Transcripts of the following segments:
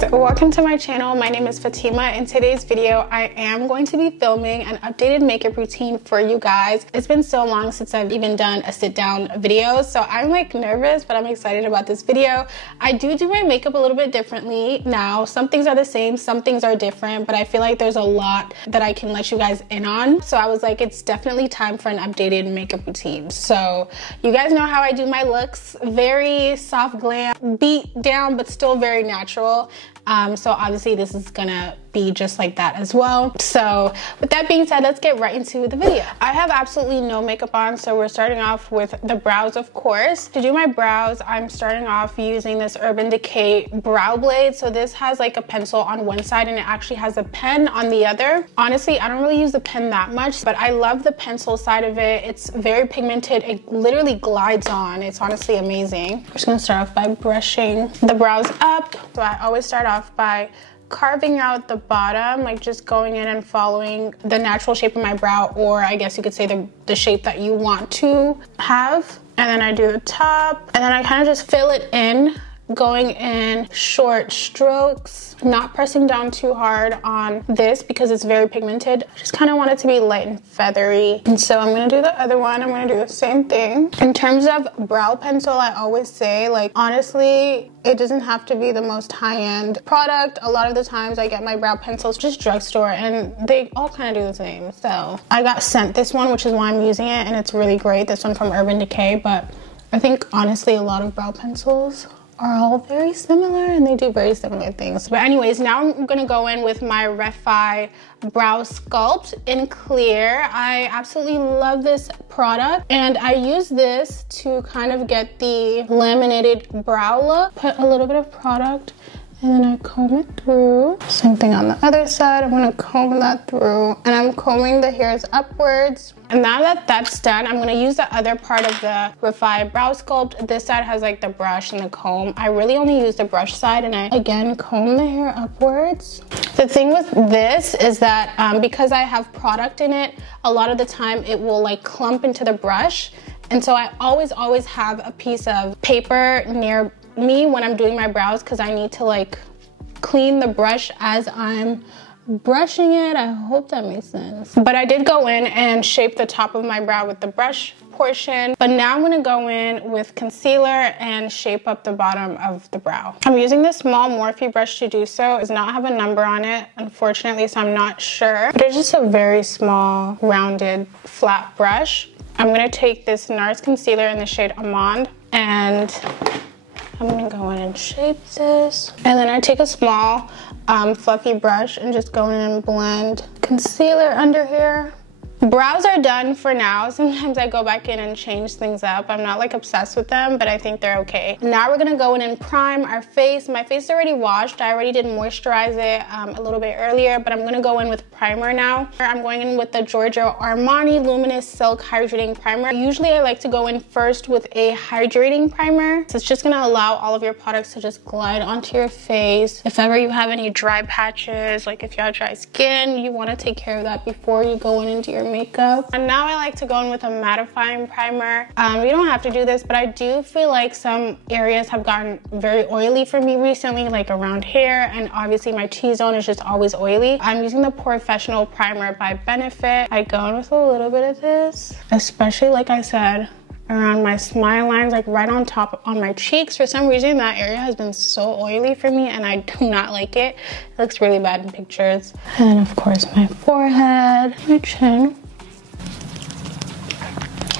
guys, welcome to my channel. My name is Fatima. In today's video, I am going to be filming an updated makeup routine for you guys. It's been so long since I've even done a sit down video, so I'm like nervous, but I'm excited about this video. I do my makeup a little bit differently now. Some things are the same, some things are different, but I feel like there's a lot that I can let you guys in on. So I was like, it's definitely time for an updated makeup routine. So you guys know how I do my looks, very soft glam, beat down, but still very natural. So obviously this is gonna be just like that as well. So with that being said, let's get right into the video. I have absolutely no makeup on, so we're starting off with the brows, of course. To do my brows, I'm starting off using this Urban Decay brow blade. So this has like a pencil on one side and it actually has a pen on the other. Honestly, I don't really use the pen that much, but I love the pencil side of it. It's very pigmented. It literally glides on. It's honestly amazing. I'm just gonna start off by brushing the brows up. So I always start off by carving out the bottom, like just going in and following the natural shape of my brow, or I guess you could say the shape that you want to have. And then I do the top, and then I kind of just fill it in, going in short strokes, not pressing down too hard on this because it's very pigmented. I just kind of want it to be light and feathery. And so I'm gonna do the other one. I'm gonna do the same thing. In terms of brow pencil, I always say, like, honestly, it doesn't have to be the most high-end product. A lot of the times I get my brow pencils just drugstore and they all kind of do the same. So I got sent this one, which is why I'm using it, and it's really great. This one from Urban Decay, but I think honestly a lot of brow pencils are all very similar and they do very similar things. But anyways, now I'm gonna go in with my Refi Brow Sculpt in clear. I absolutely love this product and I use this to kind of get the laminated brow look. Put a little bit of product and then I comb it through. Same thing on the other side. I'm gonna comb that through and I'm combing the hairs upwards. And now that that's done, I'm gonna use the other part of the Refi Brow Sculpt. This side has like the brush and the comb. I really only use the brush side and I, again, comb the hair upwards. The thing with this is that because I have product in it, a lot of the time it will like clump into the brush. And so I always have a piece of paper near me when I'm doing my brows because I need to like clean the brush as I'm brushing it. I hope that makes sense. But I did go in and shape the top of my brow with the brush portion, but now I'm gonna go in with concealer and shape up the bottom of the brow. I'm using this small Morphe brush to do so. It does not have a number on it, unfortunately, so I'm not sure. But it's just a very small, rounded, flat brush. I'm gonna take this NARS concealer in the shade Almond and I'm gonna go in and shape this. And then I take a small fluffy brush and just go in and blend concealer under here. Brows are done for now. Sometimes I go back in and change things up. I'm not like obsessed with them, but I think they're okay. Now we're gonna go in and prime our face. My face is already washed. I already did moisturize it a little bit earlier, but I'm gonna go in with primer now. I'm going in with the Giorgio Armani Luminous Silk Hydrating Primer. Usually I like to go in first with a hydrating primer. So it's just gonna allow all of your products to just glide onto your face. If ever you have any dry patches, like if you have dry skin, you wanna take care of that before you go in into your makeup. And now I like to go in with a mattifying primer. You don't have to do this, but I do feel like some areas have gotten very oily for me recently, like around here, and obviously my T-zone is just always oily. I'm using the Professional Primer by Benefit. I go in with a little bit of this, especially like I said, around my smile lines, like right on top on my cheeks. For some reason that area has been so oily for me and I do not like it. It looks really bad in pictures. And of course my forehead, my chin.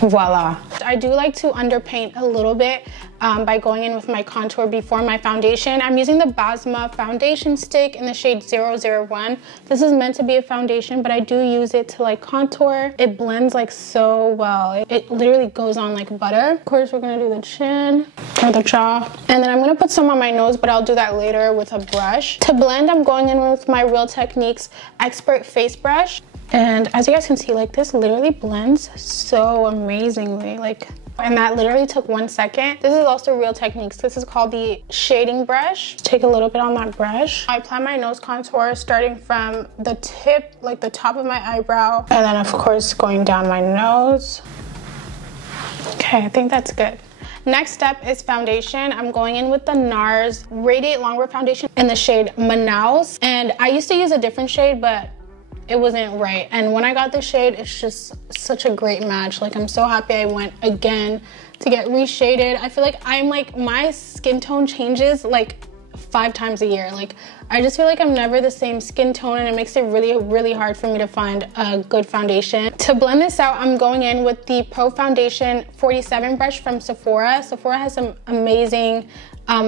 Voila. I do like to underpaint a little bit by going in with my contour before my foundation. I'm using the Basma foundation stick in the shade 001. This is meant to be a foundation, but I do use it to like contour. It blends like so well. It literally goes on like butter. Of course, we're gonna do the chin or the jaw. And then I'm gonna put some on my nose, but I'll do that later with a brush. To blend, I'm going in with my Real Techniques Expert Face Brush. And as you guys can see, like this literally blends so amazingly, like, and that literally took 1 second. This is also Real Techniques. This is called the shading brush. Take a little bit on that brush. I apply my nose contour starting from the tip, like the top of my eyebrow, and then of course going down my nose. Okay, I think that's good. Next step is foundation. I'm going in with the NARS Radiate Longwear Foundation in the shade Manaus. And I used to use a different shade, but it wasn't right. And when I got this shade, it's just such a great match. Like, I'm so happy I went again to get reshaded. I feel like my skin tone changes like 5 times a year. Like, I just feel like I'm never the same skin tone, and it makes it really hard for me to find a good foundation. To blend this out, I'm going in with the Pro Foundation 47 brush from Sephora. Sephora has some amazing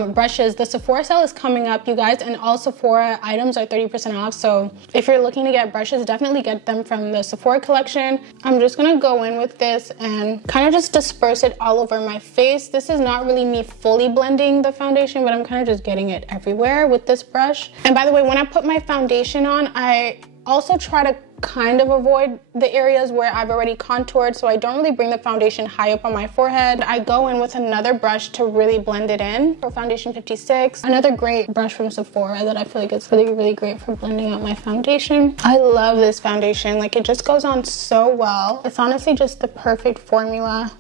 brushes. The Sephora sale is coming up, you guys, and all Sephora items are 30% off. So if you're looking to get brushes, definitely get them from the Sephora collection. I'm just gonna go in with this and kind of just disperse it all over my face. This is not really me fully blending the foundation, but I'm kind of just getting it everywhere with this brush. And by the way, when I put my foundation on, I also try to kind of avoid the areas where I've already contoured, so I don't really bring the foundation high up on my forehead. I go in with another brush to really blend it in. For Foundation 56, another great brush from Sephora that I feel like it's really great for blending out my foundation. I love this foundation. Like, it just goes on so well. It's honestly just the perfect formula.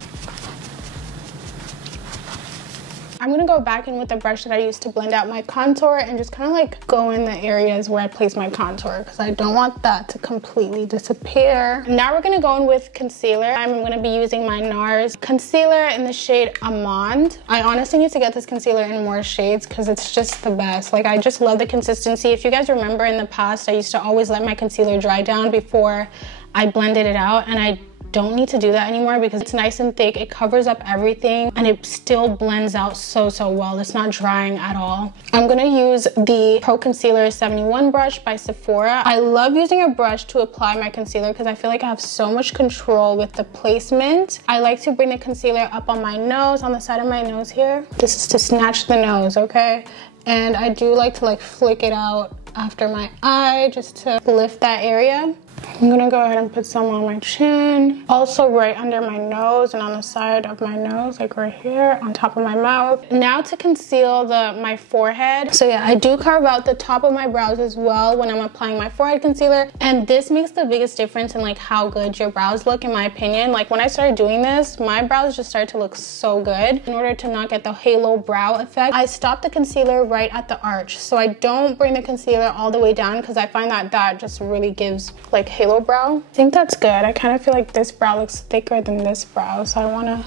I'm gonna go back in with the brush that I used to blend out my contour and just kind of like go in the areas where I place my contour, because I don't want that to completely disappear. Now we're gonna go in with concealer. I'm gonna be using my NARS concealer in the shade Amande. I honestly need to get this concealer in more shades because it's just the best. Like, I just love the consistency. If you guys remember, in the past, I used to always let my concealer dry down before I blended it out, and I don't need to do that anymore because it's nice and thick. It covers up everything and it still blends out so well. It's not drying at all. I'm gonna use the Pro Concealer 71 brush by Sephora. I love using a brush to apply my concealer because I feel like I have so much control with the placement. I like to bring the concealer up on my nose, on the side of my nose here. This is to snatch the nose, okay? And I do like to flick it out after my eye just to lift that area. I'm gonna go ahead and put some on my chin, also right under my nose and on the side of my nose, like right here, on top of my mouth. Now to conceal my forehead. So yeah, I do carve out the top of my brows as well when I'm applying my forehead concealer, and this makes the biggest difference in like how good your brows look, in my opinion. Like, when I started doing this, my brows just started to look so good. In order to not get the halo brow effect, I stopped the concealer right at the arch. So I don't bring the concealer all the way down because I find that that just really gives like halo brow. I think that's good. I kind of feel like this brow looks thicker than this brow, so I want to...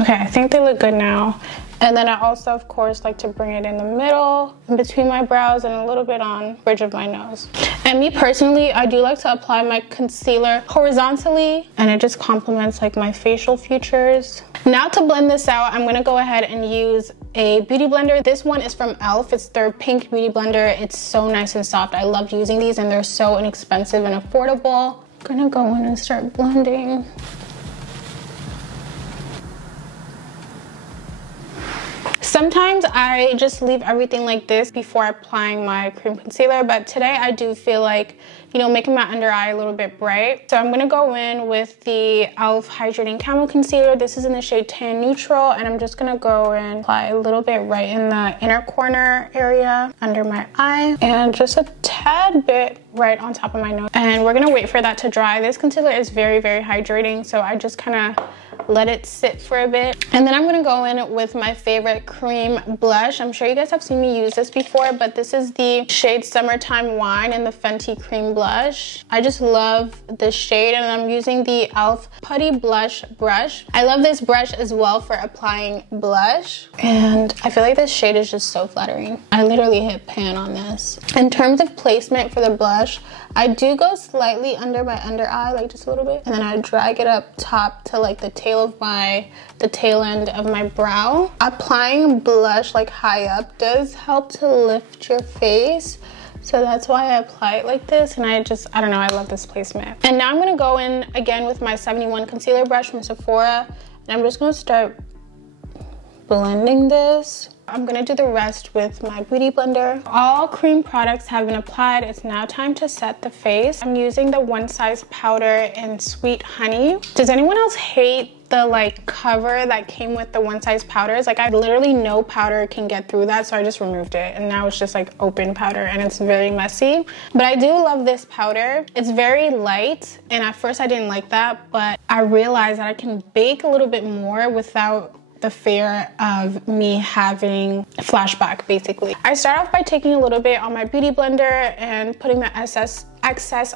Okay, I think they look good now. And then I also, of course, like to bring it in the middle, in between my brows, and a little bit on the bridge of my nose. And me personally, I do like to apply my concealer horizontally, and it just complements like my facial features. Now to blend this out, I'm gonna go ahead and use a beauty blender. This one is from e.l.f. It's their pink beauty blender. It's so nice and soft. I love using these, and they're so inexpensive and affordable. I'm gonna go in and start blending. Sometimes I just leave everything like this before applying my cream concealer, but today I do feel like, you know, making my under eye a little bit bright. So I'm gonna go in with the e.l.f. Hydrating Camo Concealer. This is in the shade Tan Neutral, and I'm just gonna go and apply a little bit right in the inner corner area under my eye, and just a tad bit right on top of my nose. And we're gonna wait for that to dry. This concealer is very hydrating, so I just kind of let it sit for a bit. And then I'm gonna go in with my favorite cream blush. I'm sure you guys have seen me use this before, but this is the shade Summertime Wine in the Fenty Cream Blush. I just love this shade, and I'm using the e.l.f. Putty Blush brush. I love this brush as well for applying blush, and I feel like this shade is just so flattering. I literally hit pan on this. In terms of placement for the blush, I do go slightly under my under eye, like just a little bit, and then I drag it up top to like the tail end of my brow. Applying blush like high up does help to lift your face, so that's why I apply it like this. And I don't know, I love this placement. And now I'm gonna go in again with my 71 concealer brush from Sephora, and I'm just gonna start blending this. I'm gonna do the rest with my beauty blender. All cream products have been applied. It's now time to set the face. I'm using the One Size powder in Sweet Honey. Does anyone else hate the like cover that came with the One Size powders? Like, I literally no powder can get through that, so I just removed it, and now it's just like open powder and it's very messy. But I do love this powder. It's very light, and at first I didn't like that, but I realized that I can bake a little bit more without the fear of me having a flashback, basically. I start off by taking a little bit on my beauty blender and putting the excess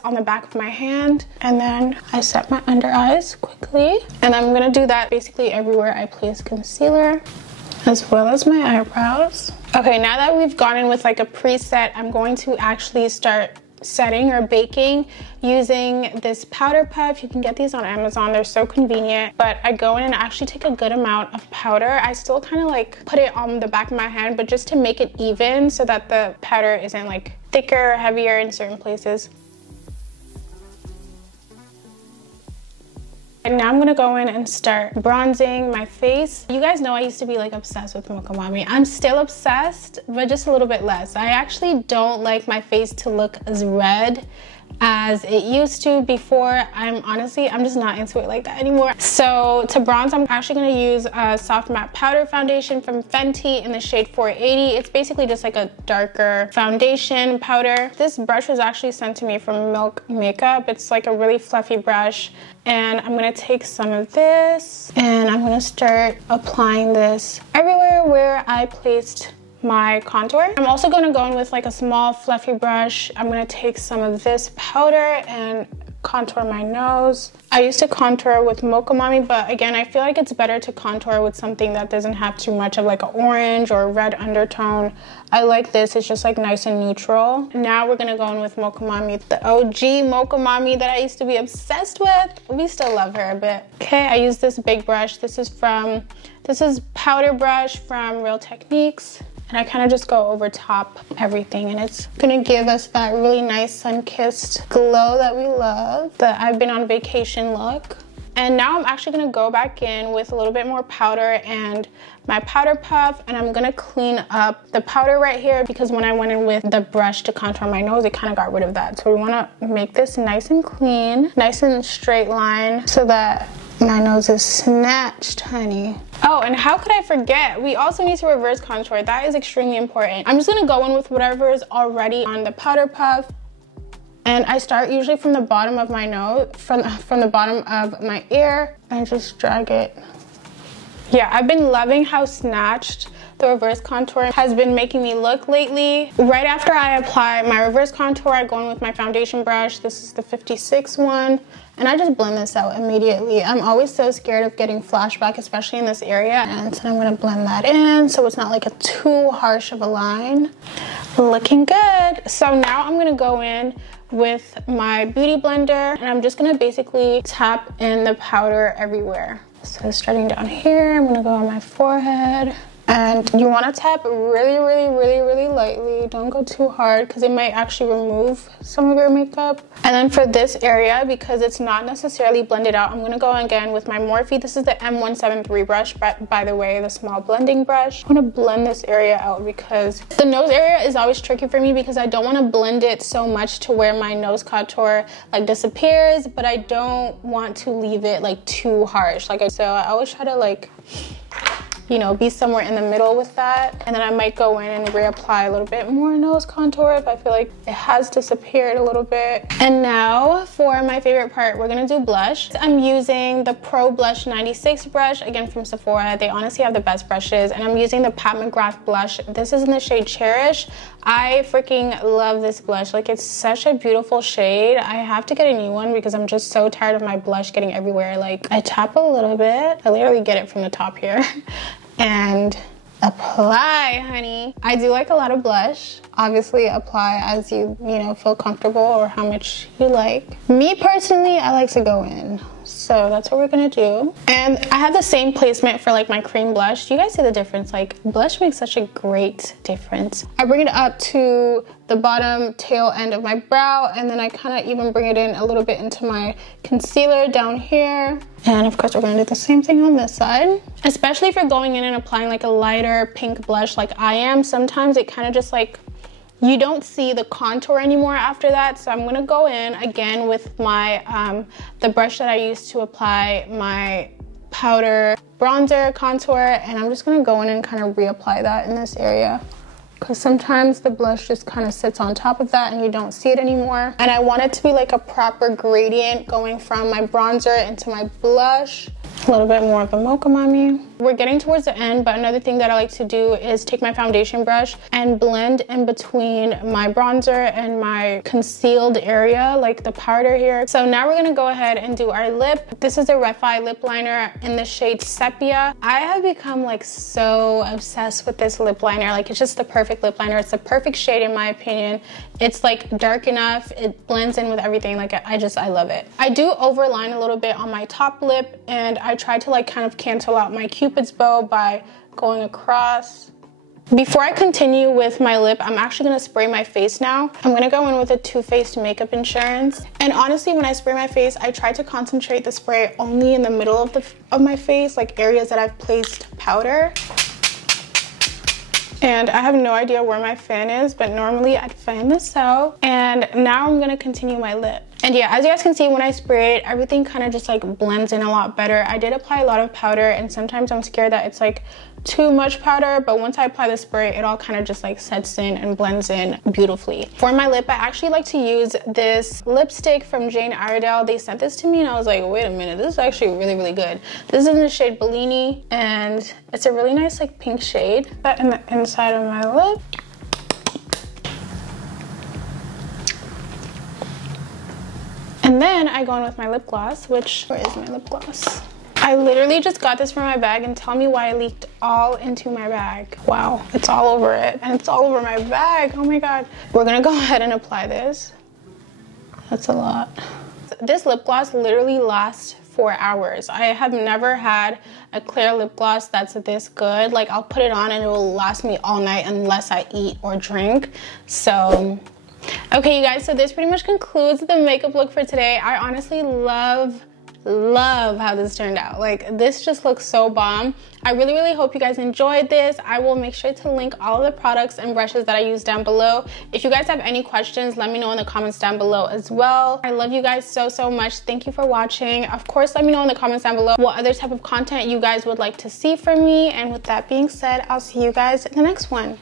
on the back of my hand, and then I set my under eyes quickly, and I'm gonna do that basically everywhere I place concealer, as well as my eyebrows. Okay, now that we've gone in with like a preset, I'm going to actually start setting or baking using this powder puff. You can get these on Amazon, they're so convenient. But I go in and actually take a good amount of powder. I still kind of like put it on the back of my hand, but just to make it even so that the powder isn't like thicker or heavier in certain places. And now I'm gonna go in and start bronzing my face. You guys know I used to be like obsessed with Mocha Mami. I'm still obsessed, but just a little bit less. I actually don't like my face to look as red as it used to before. I'm just not into it like that anymore. So to bronze, I'm actually gonna use a soft matte powder foundation from Fenty in the shade 480. It's basically just like a darker foundation powder. This brush was actually sent to me from Milk Makeup. It's like a really fluffy brush. And I'm gonna take some of this and I'm gonna start applying this everywhere where I placed my contour. I'm also gonna go in with like a small fluffy brush. I'm gonna take some of this powder and contour my nose. I used to contour with Mocha Mami, but again, I feel like it's better to contour with something that doesn't have too much of like an orange or red undertone. I like this, it's just like nice and neutral. Now we're gonna go in with Mocha Mami, the OG Mocha Mami that I used to be obsessed with. We still love her a bit. Okay, I use this big brush. This is powder brush from Real Techniques. And I kind of just go over top everything, and it's gonna give us that really nice sun-kissed glow that we love, the I've been on vacation look. And now I'm actually gonna go back in with a little bit more powder and my powder puff, and I'm gonna clean up the powder right here because when I went in with the brush to contour my nose, it kind of got rid of that. So we wanna make this nice and clean, nice and straight line so that my nose is snatched, honey. Oh, and how could I forget? We also need to reverse contour. That is extremely important. I'm just gonna go in with whatever is already on the powder puff. And I start usually from the bottom of my nose, from the bottom of my ear, and just drag it. Yeah, I've been loving how snatched the reverse contour has been making me look lately. Right after I apply my reverse contour, I go in with my foundation brush. This is the 56 one. And I just blend this out immediately. I'm always so scared of getting flashback, especially in this area. And so I'm gonna blend that in so it's not like a too harsh of a line. Looking good. So now I'm gonna go in with my beauty blender and I'm just gonna basically tap in the powder everywhere. So starting down here, I'm gonna go on my forehead. And you want to tap really, really, really, really lightly. Don't go too hard because it might actually remove some of your makeup. And then for this area, because it's not necessarily blended out, I'm going to go again with my Morphe. This is the M173 brush, by the way, the small blending brush. I'm going to blend this area out because the nose area is always tricky for me because I don't want to blend it so much to where my nose contour like disappears, but I don't want to leave it like too harsh. So I always try to like, you know, be somewhere in the middle with that. And then I might go in and reapply a little bit more nose contour if I feel like it has disappeared a little bit. And now for my favorite part, we're gonna do blush. I'm using the Pro Blush 96 brush, again from Sephora. They honestly have the best brushes. And I'm using the Pat McGrath blush. This is in the shade Cherish. I freaking love this blush. Like, it's such a beautiful shade. I have to get a new one because I'm just so tired of my blush getting everywhere. Like, I tap a little bit. I literally get it from the top here. And apply, honey. I do like a lot of blush. Obviously, apply as you know, feel comfortable or how much you like. Me personally, I like to go in So that's what we're gonna do. And I have the same placement for like my cream blush. Do you guys see the difference? Like, blush makes such a great difference. I bring it up to the bottom tail end of my brow, and then I kind of even bring it in a little bit into my concealer down here. And of course we're gonna do the same thing on this side. Especially if you're going in and applying like a lighter pink blush like I am, sometimes it kind of just like, you don't see the contour anymore after that. So I'm gonna go in again with my the brush that I used to apply my powder bronzer contour, and I'm just gonna go in and kind of reapply that in this area, because sometimes the blush just kind of sits on top of that and you don't see it anymore. And I want it to be like a proper gradient going from my bronzer into my blush. A little bit more of a mocha mommy. We're getting towards the end, but another thing that I like to do is take my foundation brush and blend in between my bronzer and my concealed area, like the powder here. So now we're gonna go ahead and do our lip. This is a Refi lip liner in the shade Sepia. I have become like so obsessed with this lip liner. Like, it's just the perfect lip liner. It's the perfect shade in my opinion. It's like dark enough, it blends in with everything. Like, I love it. I do overline a little bit on my top lip, and I try to like kind of cancel out my Cupid's bow by going across. Before I continue with my lip, I'm actually gonna spray my face now. I'm gonna go in with a Too Faced Makeup Insurance. And honestly, when I spray my face, I try to concentrate the spray only in the middle of my face, like areas that I've placed powder. And I have no idea where my fan is, but normally I'd fan this out. And now I'm gonna continue my lip. And yeah, as you guys can see, when I spray it, everything kind of just like blends in a lot better. I did apply a lot of powder, and sometimes I'm scared that it's like too much powder, but once I apply the spray, it all kind of just like sets in and blends in beautifully. For my lip, I actually like to use this lipstick from Jane Iredale. They sent this to me and I was like, wait a minute, this is actually really, really good. This is in the shade Bellini, and it's a really nice like pink shade. But in the inside of my lip. And then I go in with my lip gloss, which, where is my lip gloss? I literally just got this from my bag, and tell me why it leaked all into my bag. Wow, it's all over it, and it's all over my bag. Oh my God. We're gonna go ahead and apply this. That's a lot. This lip gloss literally lasts 4 hours. I have never had a clear lip gloss that's this good. Like, I'll put it on and it will last me all night unless I eat or drink. So, okay, you guys, so this pretty much concludes the makeup look for today. I honestly love how this turned out. Like, this just looks so bomb. I really hope you guys enjoyed this. I will make sure to link all of the products and brushes that I use down below. If you guys have any questions, let me know in the comments down below as well. I love you guys so much. Thank you for watching. Of course, let me know in the comments down below what other type of content you guys would like to see from me. And with that being said, I'll see you guys in the next one.